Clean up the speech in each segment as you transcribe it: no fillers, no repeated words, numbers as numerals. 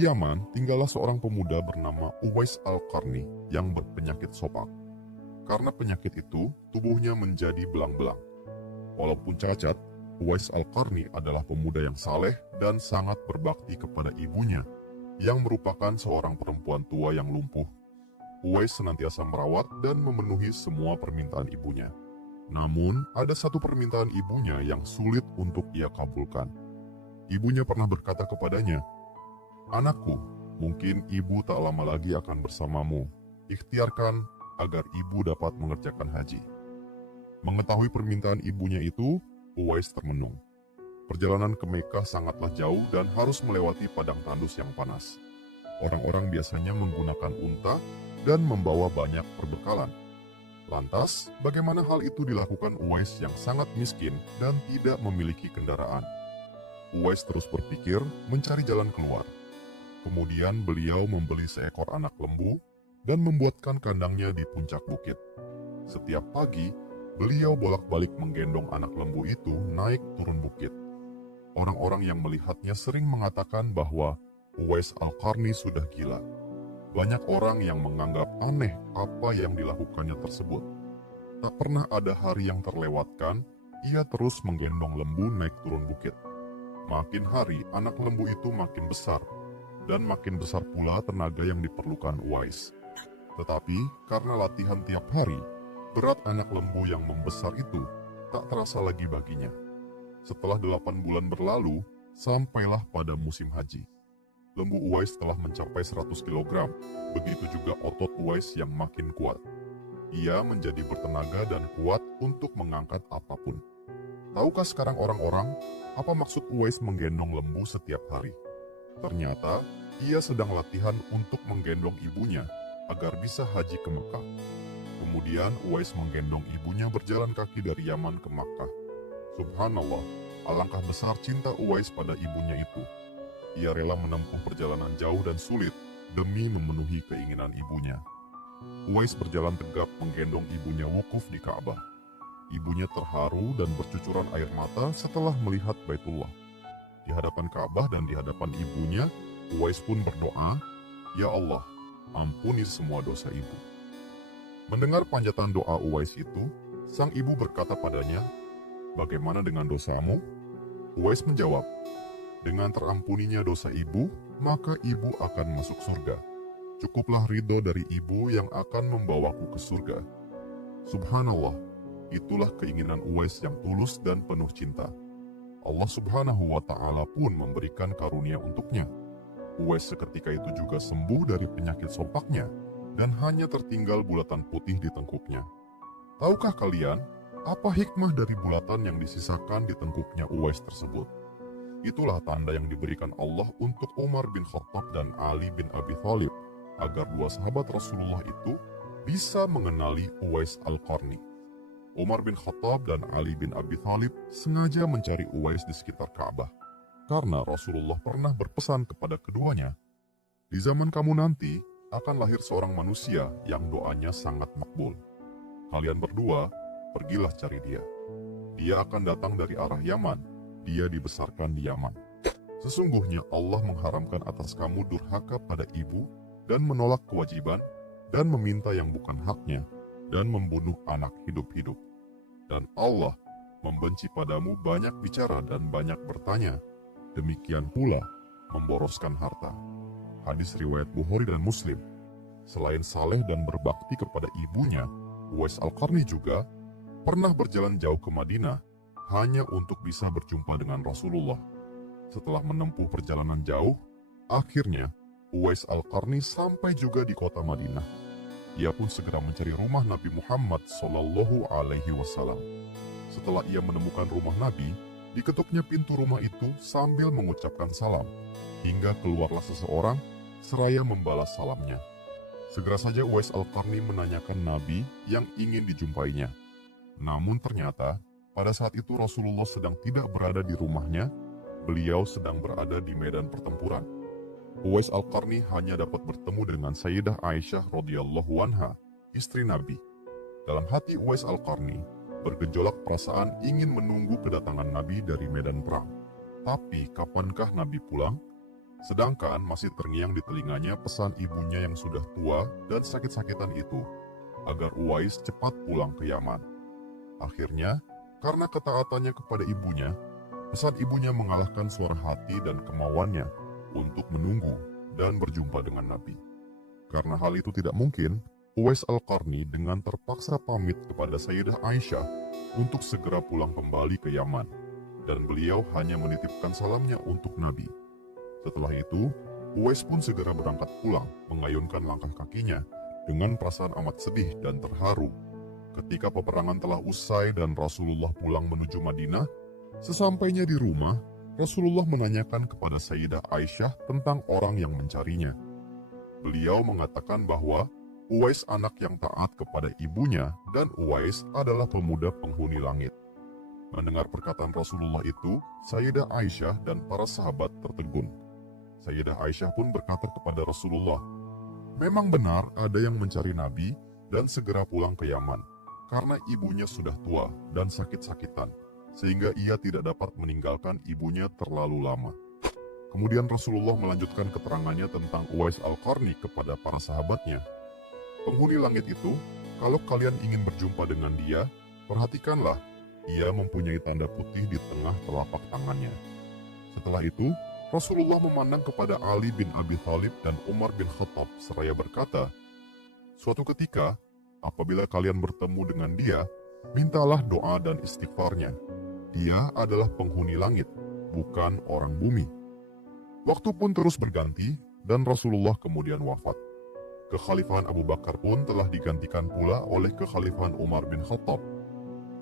Di Yaman tinggallah seorang pemuda bernama Uwais Al-Qarni yang berpenyakit sopak. Karena penyakit itu, tubuhnya menjadi belang-belang. Walaupun cacat, Uwais Al-Qarni adalah pemuda yang saleh dan sangat berbakti kepada ibunya, yang merupakan seorang perempuan tua yang lumpuh. Uwais senantiasa merawat dan memenuhi semua permintaan ibunya. Namun, ada satu permintaan ibunya yang sulit untuk ia kabulkan. Ibunya pernah berkata kepadanya, "Anakku, mungkin ibu tak lama lagi akan bersamamu. Ikhtiarkan agar ibu dapat mengerjakan haji." Mengetahui permintaan ibunya itu, Uwais termenung. Perjalanan ke Mekah sangatlah jauh dan harus melewati padang tandus yang panas. Orang-orang biasanya menggunakan unta dan membawa banyak perbekalan. Lantas, bagaimana hal itu dilakukan Uwais yang sangat miskin dan tidak memiliki kendaraan? Uwais terus berpikir mencari jalan keluar. Kemudian beliau membeli seekor anak lembu dan membuatkan kandangnya di puncak bukit. Setiap pagi, beliau bolak-balik menggendong anak lembu itu naik turun bukit. Orang-orang yang melihatnya sering mengatakan bahwa Uwais Al-Qarni sudah gila. Banyak orang yang menganggap aneh apa yang dilakukannya tersebut. Tak pernah ada hari yang terlewatkan, ia terus menggendong lembu naik turun bukit. Makin hari, anak lembu itu makin besar, dan makin besar pula tenaga yang diperlukan Uwais. Tetapi karena latihan tiap hari, berat anak lembu yang membesar itu tak terasa lagi baginya. Setelah 8 bulan berlalu, sampailah pada musim haji. Lembu Uwais telah mencapai 100 kg, begitu juga otot Uwais yang makin kuat. Ia menjadi bertenaga dan kuat untuk mengangkat apapun. Tahukah sekarang orang-orang apa maksud Uwais menggendong lembu setiap hari? Ternyata, ia sedang latihan untuk menggendong ibunya agar bisa haji ke Mekah. Kemudian Uwais menggendong ibunya berjalan kaki dari Yaman ke Makkah. Subhanallah, alangkah besar cinta Uwais pada ibunya itu. Ia rela menempuh perjalanan jauh dan sulit demi memenuhi keinginan ibunya. Uwais berjalan tegap menggendong ibunya wukuf di Ka'bah. Ibunya terharu dan bercucuran air mata setelah melihat Baitullah. Di hadapan Ka'bah dan di hadapan ibunya, Uwais pun berdoa, "Ya Allah, ampuni semua dosa ibu." Mendengar panjatan doa Uwais itu, sang ibu berkata padanya, "Bagaimana dengan dosamu?" Uwais menjawab, "Dengan terampuninya dosa ibu, maka ibu akan masuk surga. Cukuplah ridho dari ibu yang akan membawaku ke surga." Subhanallah, itulah keinginan Uwais yang tulus dan penuh cinta. Allah Subhanahu wa Ta'ala pun memberikan karunia untuknya. Uwais seketika itu juga sembuh dari penyakit sopaknya dan hanya tertinggal bulatan putih di tengkuknya. Tahukah kalian apa hikmah dari bulatan yang disisakan di tengkuknya Uwais tersebut? Itulah tanda yang diberikan Allah untuk Umar bin Khattab dan Ali bin Abi Thalib agar dua sahabat Rasulullah itu bisa mengenali Uwais Al-Qarni. Umar bin Khattab dan Ali bin Abi Thalib sengaja mencari Uwais di sekitar Ka'bah, karena Rasulullah pernah berpesan kepada keduanya, "Di zaman kamu nanti akan lahir seorang manusia yang doanya sangat makbul. Kalian berdua, pergilah cari dia. Dia akan datang dari arah Yaman. Dia dibesarkan di Yaman. Sesungguhnya Allah mengharamkan atas kamu durhaka pada ibu dan menolak kewajiban dan meminta yang bukan haknya dan membunuh anak hidup-hidup. Dan Allah membenci padamu banyak bicara dan banyak bertanya. Demikian pula memboroskan harta." Hadis riwayat Bukhari dan Muslim. Selain saleh dan berbakti kepada ibunya, Uwais Al-Qarni juga pernah berjalan jauh ke Madinah hanya untuk bisa berjumpa dengan Rasulullah. Setelah menempuh perjalanan jauh, akhirnya Uwais Al-Qarni sampai juga di kota Madinah. Ia pun segera mencari rumah Nabi Muhammad SAW. Setelah ia menemukan rumah Nabi, diketuknya pintu rumah itu sambil mengucapkan salam, hingga keluarlah seseorang seraya membalas salamnya. Segera saja Uwais Al-Qarni menanyakan Nabi yang ingin dijumpainya. Namun ternyata, pada saat itu Rasulullah sedang tidak berada di rumahnya, beliau sedang berada di medan pertempuran. Uwais Al-Qarni hanya dapat bertemu dengan Sayyidah Aisyah radhiyallahu anha, istri Nabi. Dalam hati Uwais Al-Qarni bergejolak perasaan ingin menunggu kedatangan Nabi dari medan perang. Tapi kapankah Nabi pulang? Sedangkan masih terngiang di telinganya pesan ibunya yang sudah tua dan sakit-sakitan itu, agar Uwais cepat pulang ke Yaman. Akhirnya, karena ketaatannya kepada ibunya, pesan ibunya mengalahkan suara hati dan kemauannya untuk menunggu dan berjumpa dengan Nabi. Karena hal itu tidak mungkin, Uwais Al-Qarni dengan terpaksa pamit kepada Sayyidah Aisyah untuk segera pulang kembali ke Yaman, dan beliau hanya menitipkan salamnya untuk Nabi. Setelah itu, Uwais pun segera berangkat pulang, mengayunkan langkah kakinya dengan perasaan amat sedih dan terharu. Ketika peperangan telah usai dan Rasulullah pulang menuju Madinah, sesampainya di rumah, Rasulullah menanyakan kepada Sayyidah Aisyah tentang orang yang mencarinya. Beliau mengatakan bahwa Uwais anak yang taat kepada ibunya dan Uwais adalah pemuda penghuni langit. Mendengar perkataan Rasulullah itu, Sayyidah Aisyah dan para sahabat tertegun. Sayyidah Aisyah pun berkata kepada Rasulullah, "Memang benar ada yang mencari Nabi dan segera pulang ke Yaman, karena ibunya sudah tua dan sakit-sakitan, sehingga ia tidak dapat meninggalkan ibunya terlalu lama." Kemudian Rasulullah melanjutkan keterangannya tentang Uwais Al-Qarni kepada para sahabatnya. "Penghuni langit itu, kalau kalian ingin berjumpa dengan dia, perhatikanlah, ia mempunyai tanda putih di tengah telapak tangannya." Setelah itu, Rasulullah memandang kepada Ali bin Abi Thalib dan Umar bin Khattab seraya berkata, "Suatu ketika, apabila kalian bertemu dengan dia, mintalah doa dan istighfarnya. Dia adalah penghuni langit, bukan orang bumi." Waktu pun terus berganti, dan Rasulullah kemudian wafat. Kekhalifahan Abu Bakar pun telah digantikan pula oleh kekhalifahan Umar bin Khattab.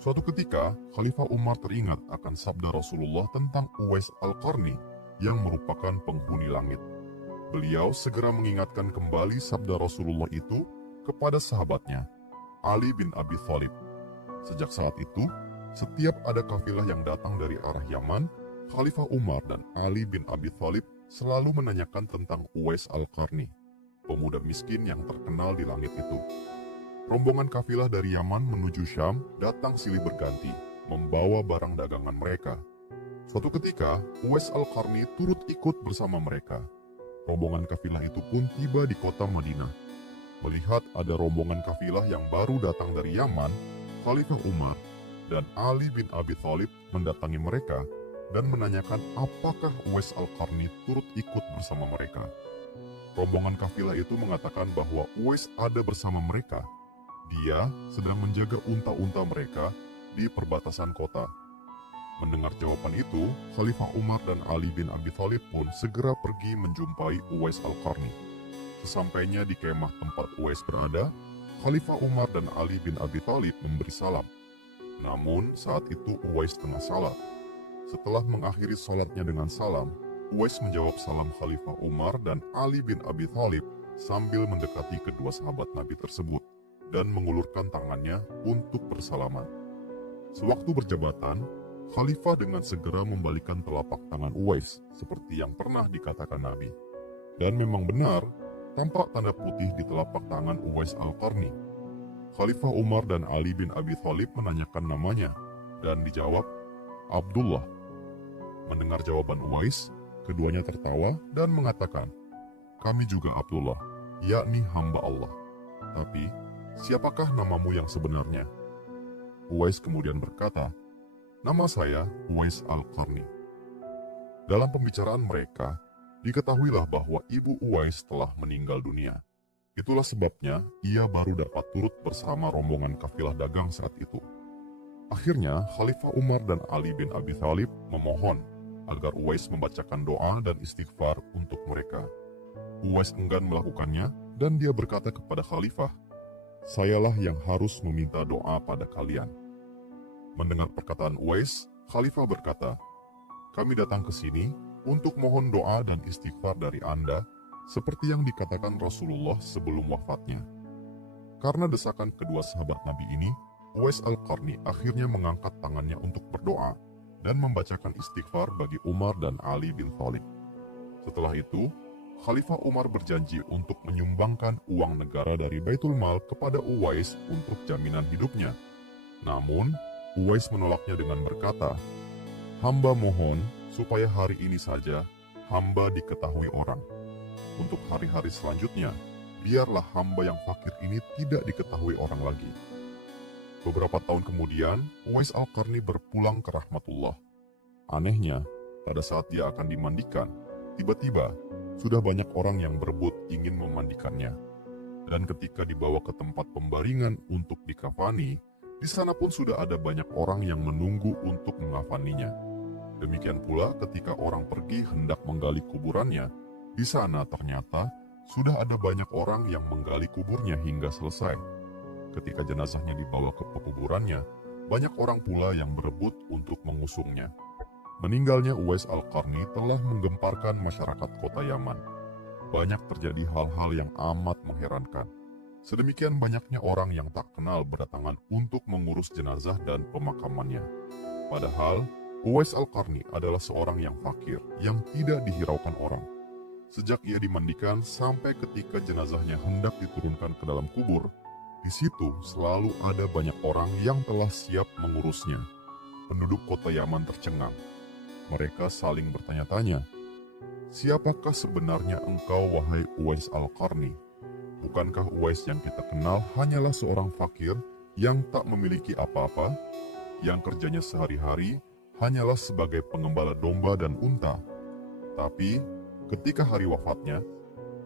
Suatu ketika, Khalifah Umar teringat akan sabda Rasulullah tentang Uwais Al-Qarni yang merupakan penghuni langit. Beliau segera mengingatkan kembali sabda Rasulullah itu kepada sahabatnya, Ali bin Abi Thalib. Sejak saat itu, setiap ada kafilah yang datang dari arah Yaman, Khalifah Umar dan Ali bin Abi Thalib selalu menanyakan tentang Uwais Al-Qarni, pemuda miskin yang terkenal di langit itu. Rombongan kafilah dari Yaman menuju Syam datang silih berganti, membawa barang dagangan mereka. Suatu ketika, Uwais Al-Qarni turut ikut bersama mereka. Rombongan kafilah itu pun tiba di kota Madinah. Melihat ada rombongan kafilah yang baru datang dari Yaman, Khalifah Umar dan Ali bin Abi Thalib mendatangi mereka dan menanyakan apakah Uwais Al-Qarni turut ikut bersama mereka. Rombongan kafilah itu mengatakan bahwa Uwais ada bersama mereka. Dia sedang menjaga unta-unta mereka di perbatasan kota. Mendengar jawaban itu, Khalifah Umar dan Ali bin Abi Thalib pun segera pergi menjumpai Uwais Al-Qarni. Sesampainya di kemah tempat Uwais berada, Khalifah Umar dan Ali bin Abi Thalib memberi salam. Namun saat itu Uwais tengah salat. Setelah mengakhiri salatnya dengan salam, Uwais menjawab salam Khalifah Umar dan Ali bin Abi Thalib sambil mendekati kedua sahabat Nabi tersebut dan mengulurkan tangannya untuk bersalaman. Sewaktu berjabatan, Khalifah dengan segera membalikan telapak tangan Uwais seperti yang pernah dikatakan Nabi. Dan memang benar, tampak tanda putih di telapak tangan Uwais Al-Qarni. Khalifah Umar dan Ali bin Abi Thalib menanyakan namanya, dan dijawab, Abdullah. Mendengar jawaban Uwais, keduanya tertawa dan mengatakan, "Kami juga Abdullah, yakni hamba Allah. Tapi, siapakah namamu yang sebenarnya?" Uwais kemudian berkata, "Nama saya Uwais Al-Qarni." Dalam pembicaraan mereka, diketahuilah bahwa ibu Uwais telah meninggal dunia. Itulah sebabnya ia baru dapat turut bersama rombongan kafilah dagang saat itu. Akhirnya, Khalifah Umar dan Ali bin Abi Thalib memohon agar Uwais membacakan doa dan istighfar untuk mereka. Uwais enggan melakukannya dan dia berkata kepada Khalifah, "Sayalah yang harus meminta doa pada kalian." Mendengar perkataan Uwais, Khalifah berkata, "Kami datang ke sini untuk mohon doa dan istighfar dari Anda, seperti yang dikatakan Rasulullah sebelum wafatnya." Karena desakan kedua sahabat Nabi ini, Uwais Al-Qarni akhirnya mengangkat tangannya untuk berdoa dan membacakan istighfar bagi Umar dan Ali bin Thalib. Setelah itu, Khalifah Umar berjanji untuk menyumbangkan uang negara dari Baitul Mal kepada Uwais untuk jaminan hidupnya. Namun, Uwais menolaknya dengan berkata, "Hamba mohon supaya hari ini saja hamba diketahui orang. Untuk hari-hari selanjutnya, biarlah hamba yang fakir ini tidak diketahui orang lagi. Beberapa tahun kemudian, Uwais Al-Qarni berpulang ke rahmatullah. Anehnya, pada saat dia akan dimandikan, tiba-tiba sudah banyak orang yang berebut ingin memandikannya. Dan ketika dibawa ke tempat pembaringan untuk dikafani, di sana pun sudah ada banyak orang yang menunggu untuk mengafaninya. Demikian pula ketika orang pergi hendak menggali kuburannya, di sana ternyata sudah ada banyak orang yang menggali kuburnya hingga selesai. Ketika jenazahnya dibawa ke pekuburannya, banyak orang pula yang berebut untuk mengusungnya. Meninggalnya Uwais Al-Qarni telah menggemparkan masyarakat kota Yaman. Banyak terjadi hal-hal yang amat mengherankan. Sedemikian banyaknya orang yang tak kenal berdatangan untuk mengurus jenazah dan pemakamannya. Padahal, Uwais Al-Qarni adalah seorang yang fakir, yang tidak dihiraukan orang. Sejak ia dimandikan sampai ketika jenazahnya hendak diturunkan ke dalam kubur, di situ selalu ada banyak orang yang telah siap mengurusnya. Penduduk kota Yaman tercengang. Mereka saling bertanya-tanya, "Siapakah sebenarnya engkau, wahai Uwais Al-Qarni? Bukankah Uwais yang kita kenal hanyalah seorang fakir yang tak memiliki apa-apa, yang kerjanya sehari-hari hanyalah sebagai pengembala domba dan unta? Tapi ketika hari wafatnya,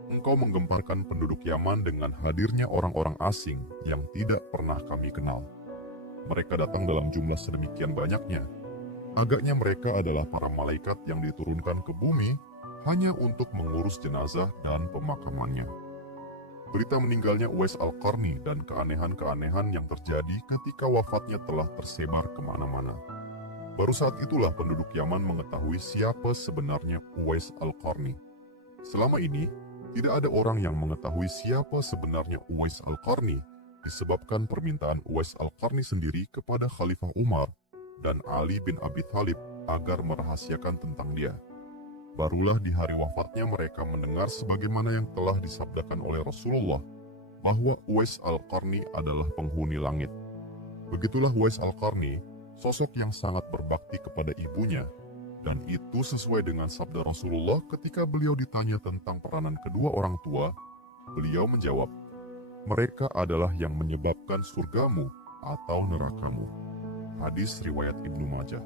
engkau menggemparkan penduduk Yaman dengan hadirnya orang-orang asing yang tidak pernah kami kenal. Mereka datang dalam jumlah sedemikian banyaknya. Agaknya mereka adalah para malaikat yang diturunkan ke bumi hanya untuk mengurus jenazah dan pemakamannya." Berita meninggalnya Uwais Al-Qarni dan keanehan-keanehan yang terjadi ketika wafatnya telah tersebar kemana-mana. Baru saat itulah penduduk Yaman mengetahui siapa sebenarnya Uwais Al-Qarni. Selama ini, tidak ada orang yang mengetahui siapa sebenarnya Uwais Al-Qarni disebabkan permintaan Uwais Al-Qarni sendiri kepada Khalifah Umar dan Ali bin Abi Thalib agar merahasiakan tentang dia. Barulah di hari wafatnya mereka mendengar sebagaimana yang telah disabdakan oleh Rasulullah bahwa Uwais Al-Qarni adalah penghuni langit. Begitulah Uwais Al-Qarni, sosok yang sangat berbakti kepada ibunya, dan itu sesuai dengan sabda Rasulullah ketika beliau ditanya tentang peranan kedua orang tua. Beliau menjawab, "Mereka adalah yang menyebabkan surgamu atau nerakamu." Hadis riwayat Ibnu Majah.